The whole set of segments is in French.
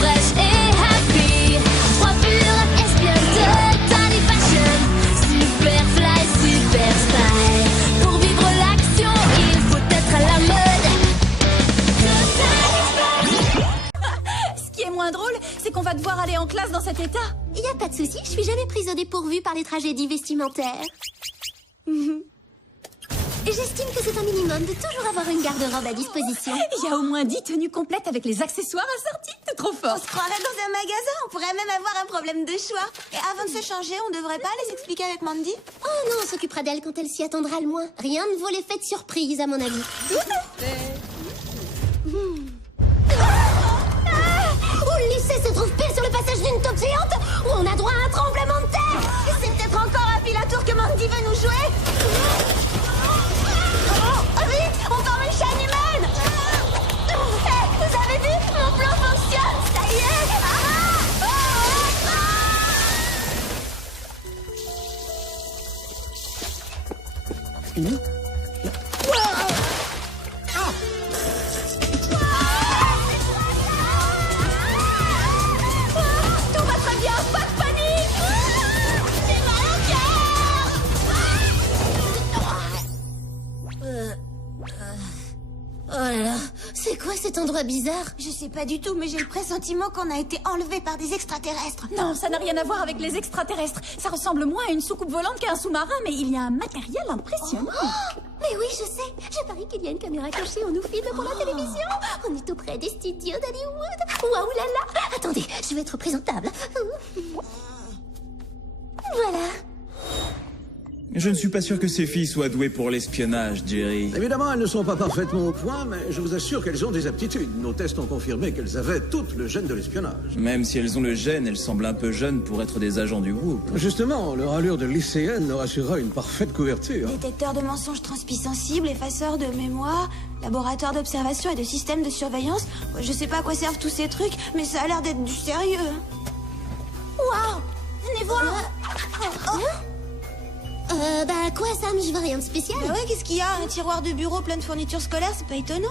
fraîche et happy. Froid pur, espionne de Tiny Fashion. Super fly, super style. Pour vivre l'action, il faut être à la mode. Ce qui est moins drôle, c'est qu'on va devoir aller en classe dans cet état. Y a pas de souci, je suis jamais prise au dépourvu par les tragédies vestimentaires. J'estime que c'est un minimum de toujours avoir une garde-robe à disposition. Il y a au moins 10 tenues complètes avec les accessoires assortis. C'est trop fort. On se croirait dans un magasin, on pourrait même avoir un problème de choix. Et avant de se changer, on devrait pas les expliquer avec Mandy? Oh non, on s'occupera d'elle quand elle s'y attendra le moins. Rien ne vaut l'effet de surprise, à mon avis. Tout à fait. Où le lycée se trouve pile sur le passage d'une taupe géante où on a droit à un tremblement de terre. C'est peut-être encore un fil à tour que Mandy veut nous jouer. Oh, vite, on forme une chaîne humaine. Hey, vous avez vu? Mon plan fonctionne, ça y est. Tout va très bien, pas de panique. J'ai mal au cœur. Oh là là, c'est quoi cet endroit bizarre? Je sais pas du tout, mais j'ai le pressentiment qu'on a été enlevé par des extraterrestres. Non, ça n'a rien à voir avec les extraterrestres. Ça ressemble moins à une soucoupe volante qu'à un sous-marin, mais il y a un matériel impressionnant. Mais oui, je sais. Je parie qu'il y a une caméra cachée, on nous filme pour la télévision. On est auprès des studios d'Hollywood. Waouh là là. Attendez, je vais être présentable. Voilà. Je ne suis pas sûr que ces filles soient douées pour l'espionnage, Jerry. Évidemment, elles ne sont pas parfaitement au point, mais je vous assure qu'elles ont des aptitudes. Nos tests ont confirmé qu'elles avaient toutes le gène de l'espionnage. Même si elles ont le gène, elles semblent un peu jeunes pour être des agents du groupe. Justement, leur allure de lycéenne leur assurera une parfaite couverture. Détecteur de mensonges transpissensibles, effaceur de mémoire, laboratoire d'observation et de système de surveillance. Je sais pas à quoi servent tous ces trucs, mais ça a l'air d'être du sérieux. Waouh! Venez voir! Bah quoi, Sam, je vois rien de spécial. Ah ouais, qu'est-ce qu'il y a? Un tiroir de bureau plein de fournitures scolaires, c'est pas étonnant.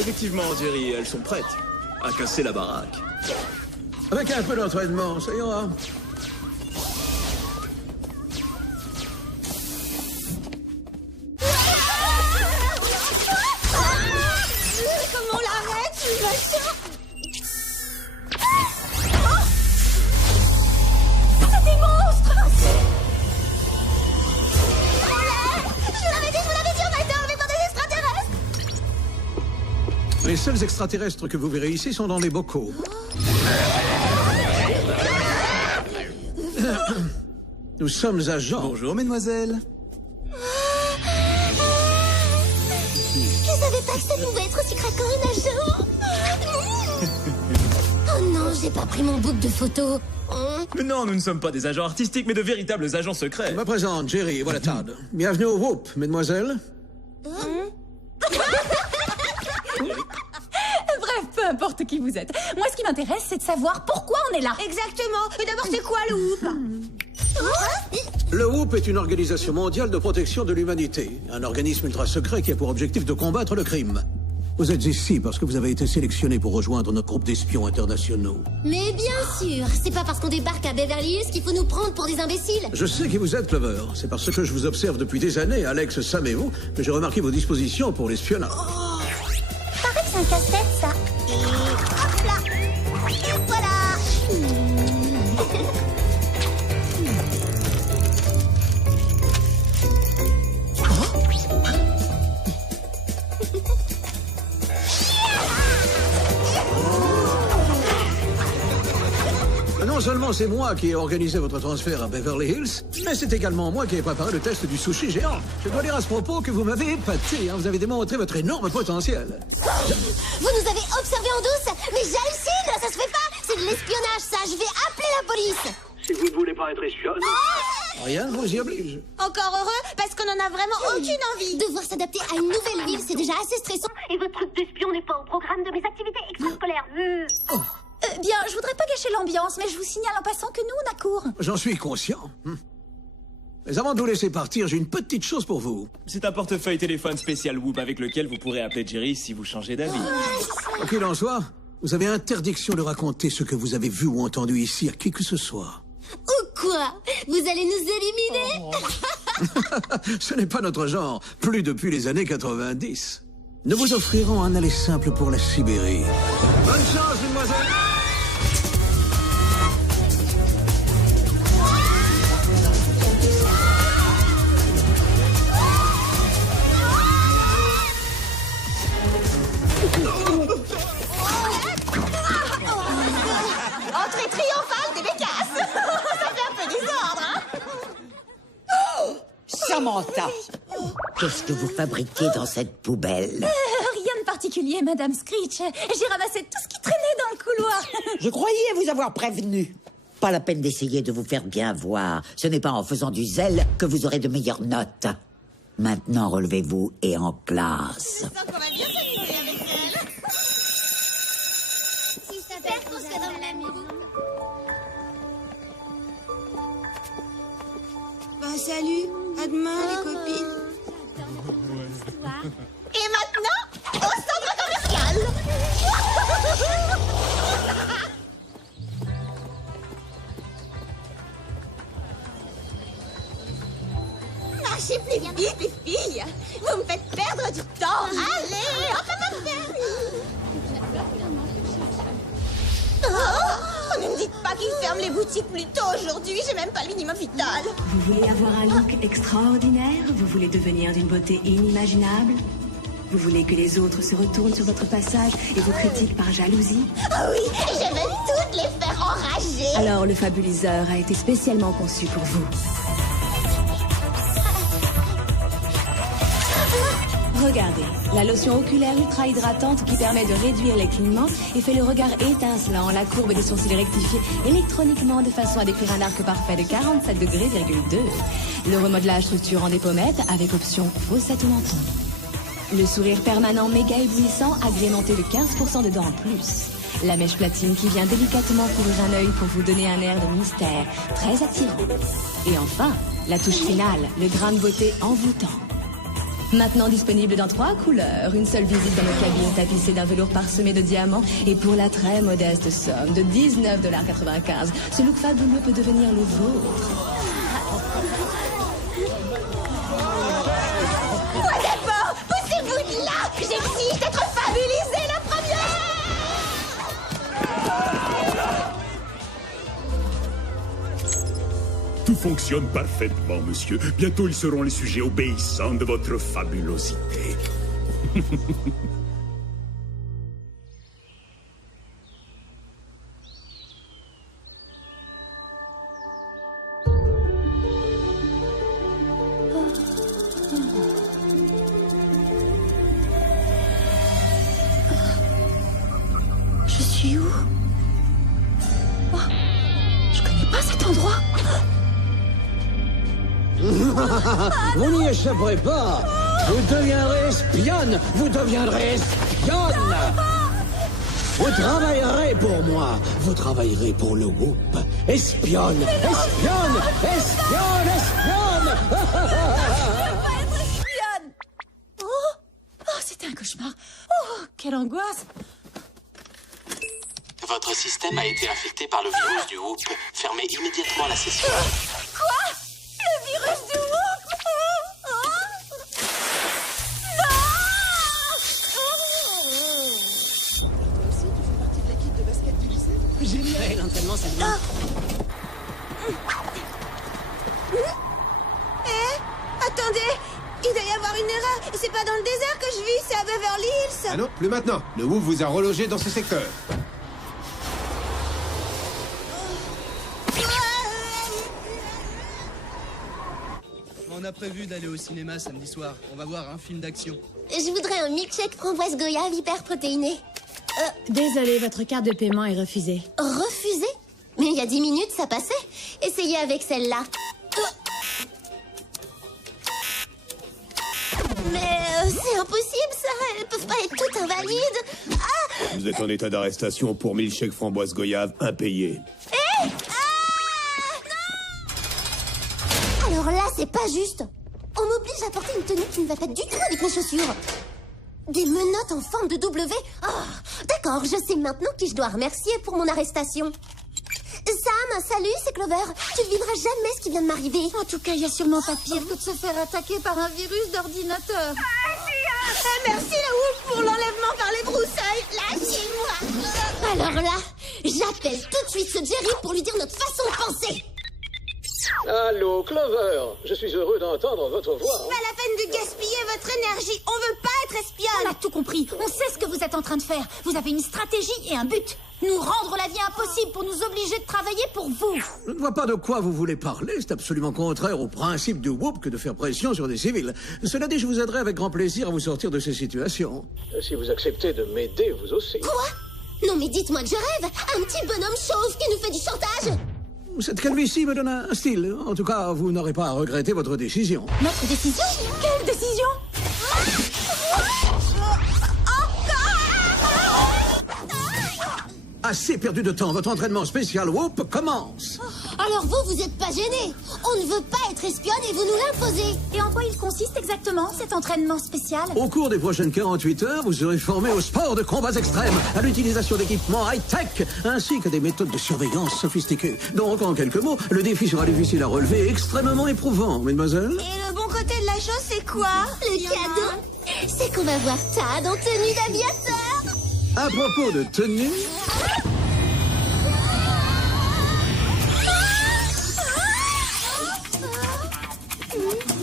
Effectivement, Jerry, elles sont prêtes à casser la baraque. Avec un peu d'entraînement, ça ira. Comment on l'arrête, ce machin? C'est des monstres! Je vous l'avais dit, on a été enlevés par des extraterrestres! Les seuls extraterrestres que vous verrez ici sont dans les bocaux. Nous sommes agents. Bonjour, mesdemoiselles. Je savais pas que ça pouvait être aussi craquant un agent. Oh non, j'ai pas pris mon book de photos. Mais non, nous ne sommes pas des agents artistiques, mais de véritables agents secrets. Je me présente, Jerry, voilà Tad. Bienvenue au Whoop, mesdemoiselles. Bref, peu importe qui vous êtes. Moi, ce qui m'intéresse, c'est de savoir pourquoi on est là. Exactement. Et d'abord, c'est quoi le Whoop? Le Whoop est une organisation mondiale de protection de l'humanité. Un organisme ultra secret qui a pour objectif de combattre le crime. Vous êtes ici parce que vous avez été sélectionné pour rejoindre notre groupe d'espions internationaux. Mais bien sûr, c'est pas parce qu'on débarque à Beverly Hills qu'il faut nous prendre pour des imbéciles. Je sais qui vous êêtes, Clover. C'est parce que je vous observe depuis des années, Alex, Sam et vous, que j'ai remarqué vos dispositions pour l'espionnage. Paraît que c'est un casse-tête, ça. Et hop là! Et voilà! Non seulement c'est moi qui ai organisé votre transfert à Beverly Hills, mais c'est également moi qui ai préparé le test du sushi géant. Je dois dire à ce propos que vous m'avez épaté, hein. Vous avez démontré votre énorme potentiel. Vous nous avez observés en douce, mais j'hallucine, ça se fait pas. C'est de l'espionnage, ça. Je vais appeler la police. Si vous ne voulez pas être espionne, rien ne vous y oblige. Encore heureux, parce qu'on en a vraiment aucune envie. Devoir s'adapter à une nouvelle ville, c'est déjà assez stressant. Et votre truc d'espion n'est pas au programme de mes activités extrascolaires. Bien, je voudrais pas gâcher l'ambiance, mais je vous signale en passant que nous, on a cours. J'en suis conscient. Mais avant de vous laisser partir, j'ai une petite chose pour vous. C'est un portefeuille téléphone spécial Whoop avec lequel vous pourrez appeler Jerry si vous changez d'avis. Quoi qu'il en soit, vous avez interdiction de raconter ce que vous avez vu ou entendu ici à qui que ce soit. Ou quoi? Vous allez nous éliminer? Ce n'est pas notre genre, plus depuis les années 90. Nous vous offrirons un aller simple pour la Sibérie. Bonne chance, mademoiselle! Entrée triomphale des bécasses. Ça fait un peu désordre, hein? Samantha, qu'est-ce que vous fabriquez dans cette poubelle? Rien de particulier, Madame Screech. J'ai ramassé tout ce qui traînait dans le couloir. Je croyais vous avoir prévenu. Pas la peine d'essayer de vous faire bien voir. Ce n'est pas en faisant du zèle que vous aurez de meilleures notes. Maintenant, relevez-vous et en classe. Je sens qu'on va bien s'amuser avec elle. Super qu'on soit dans la maison. Bah salut, à demain les copines. Et maintenant, au centre commercial. Marchez plus vite, les filles. Vous me faites perdre du temps. Allez, enfin ma femme. Oh, ne me dites pas qu'ils ferment les boutiques plus tôt aujourd'hui. J'ai même pas le minimum vital. Vous voulez avoir un look extraordinaire? Vous voulez devenir d'une beauté inimaginable? Vous voulez que les autres se retournent sur votre passage et vous critiquent par jalousie? Ah Oh oui, je vais toutes les faire enrager. Alors le fabuliseur a été spécialement conçu pour vous. Regardez, la lotion oculaire ultra hydratante qui permet de réduire les clignements et fait le regard étincelant, la courbe des sourcils rectifiée électroniquement de façon à décrire un arc parfait de 47 degrés, le remodelage structurant des pommettes avec option fossette au menton. Le sourire permanent méga éblouissant agrémenté de 15% de dents en plus. La mèche platine qui vient délicatement couvrir un œil pour vous donner un air de mystère très attirant. Et enfin, la touche finale, le grain de beauté envoûtant. Maintenant disponible dans 3 couleurs, une seule visite dans nos cabines tapissées d'un velours parsemé de diamants et pour la très modeste somme de 19,95 $, ce look fabuleux peut devenir le vôtre. D'abord, poussez-vous de là. J'exige d'être fabulisée la première. Tout fonctionne parfaitement, monsieur. Bientôt, ils seront les sujets obéissants de votre fabulosité. Je suis où? Oh, je connais pas cet endroit. Vous n'y échapperez pas. Vous deviendrez espionne. Vous deviendrez espionne. Vous travaillerez pour moi. Vous travaillerez pour le Whoop. Espionne, espionne, espionne, espionne. Pas être espionne. Oh, c'était un cauchemar. Oh, quelle angoisse. Votre système a été infecté par le virus du Whoop. Fermez immédiatement la session. Quoi? Le virus du Whoop? Génial, l'entraînement, c'est bien. Attendez, il doit y avoir une erreur. C'est pas dans le désert que je vis, c'est à Beverly Hills. Ah non, plus maintenant. Le Whoop vous a relogé dans ce secteur. On a prévu d'aller au cinéma samedi soir. On va voir un film d'action. Je voudrais un milkshake framboise goyave hyper protéiné. Désolée, votre carte de paiement est refusée. Refusé? Mais il y a 10 minutes, ça passait. Essayez avec celle-là. Mais c'est impossible, ça. Elles peuvent pas être toutes invalides. Ah, Vous êtes en état d'arrestation pour 1000 chèques framboise goyave impayés. Alors là, c'est pas juste. On m'oblige à porter une tenue qui ne va pas du tout avec mes chaussures. Des menottes en forme de W. Oh, d'accord, je sais maintenant qui je dois remercier pour mon arrestation. Sam, salut, c'est Clover. Tu devineras jamais ce qui vient de m'arriver. En tout cas, il y a sûrement pas pire que de se faire attaquer par un virus d'ordinateur. Merci la Wolf pour l'enlèvement par les broussailles. Lâchez-moi. Alors là, j'appelle tout de suite ce Jerry pour lui dire notre façon de penser. Allô, Clover. Je suis heureux d'entendre votre voix. Pas la peine de gaspiller votre énergie. On veut pas être espionne. On a tout compris. On sait ce que vous êtes en train de faire. Vous avez une stratégie et un but. Nous rendre la vie impossible pour nous obliger de travailler pour vous. Je ne vois pas de quoi vous voulez parler. C'est absolument contraire au principe du Whoop que de faire pression sur des civils. Cela dit, je vous aiderai avec grand plaisir à vous sortir de ces situations. Si vous acceptez de m'aider, vous aussi. Quoi? Non mais dites-moi que je rêve. Un petit bonhomme chauve qui nous fait du chantage. Cette calvitie me donne un style. En tout cas, vous n'aurez pas à regretter votre décision. Notre décision? Quelle décision? Assez perdu de temps. Votre entraînement spécial Whoop commence. Alors vous êtes pas gêné. On ne veut pas être espionne et vous nous l'imposez. Et en quoi il consiste exactement, cet entraînement spécial? Au cours des prochaines 48 heures, vous serez formé au sport de combats extrêmes, à l'utilisation d'équipements high-tech, ainsi que des méthodes de surveillance sophistiquées. Donc, en quelques mots, le défi sera difficile à relever et extrêmement éprouvant, mesdemoiselles. Et le bon côté de la chose, c'est quoi? Le cadeau, c'est qu'on va voir Tad en tenue d'aviateur. À propos de tenue...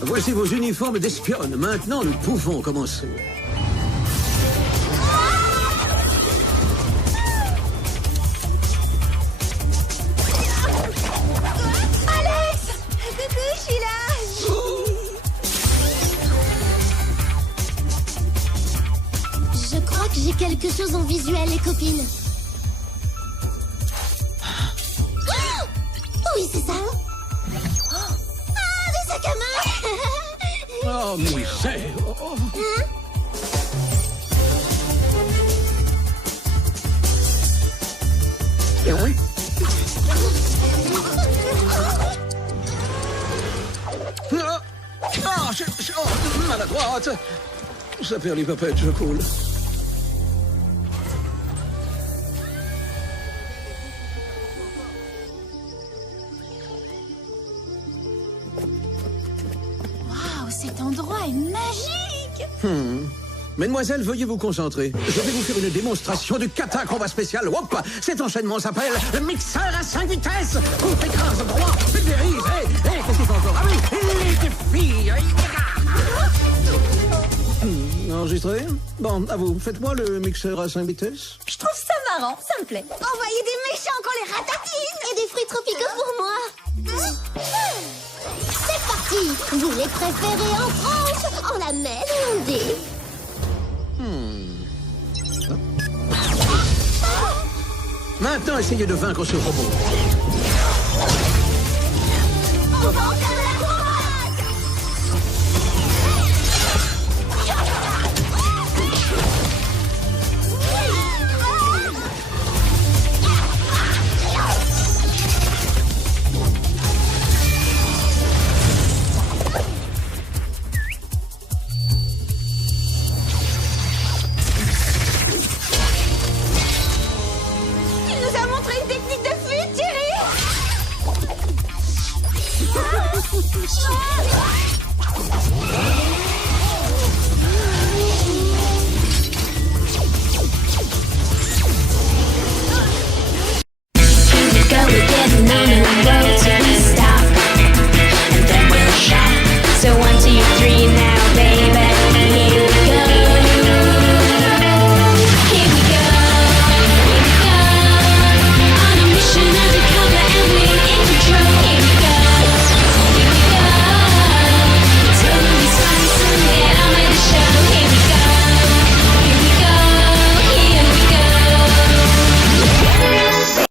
Voici vos uniformes d'espionne. Maintenant, nous pouvons commencer. Alex! Coucou, je suis là. Je crois que j'ai quelque chose en visuel, les copines. Oui, c'est ça. Des sacs à main. Oh, misère. Oh. Et oui. Maladroite. Ça perd les papettes, je coule. Cet endroit est magique. Mesdemoiselles, veuillez vous concentrer. Je vais vous faire une démonstration du kata combat spécial. Hop! Cet enchaînement s'appelle le mixeur à 5 vitesses. Coupe, écrase, droit, pulvérise. Qu'est-ce qu'il faut encore? Ah oui, les filles. Enregistré? Bon, à vous. Faites-moi le mixeur à 5 vitesses. Je trouve ça marrant, ça me plaît. Envoyez des méchants qu'on les ratatine. Et des fruits tropicaux pour moi. C'est parti. Vous les préférez en France, en lamelles et en dés. Maintenant, essayez de vaincre ce robot. On va en faire de la droite. Jerry!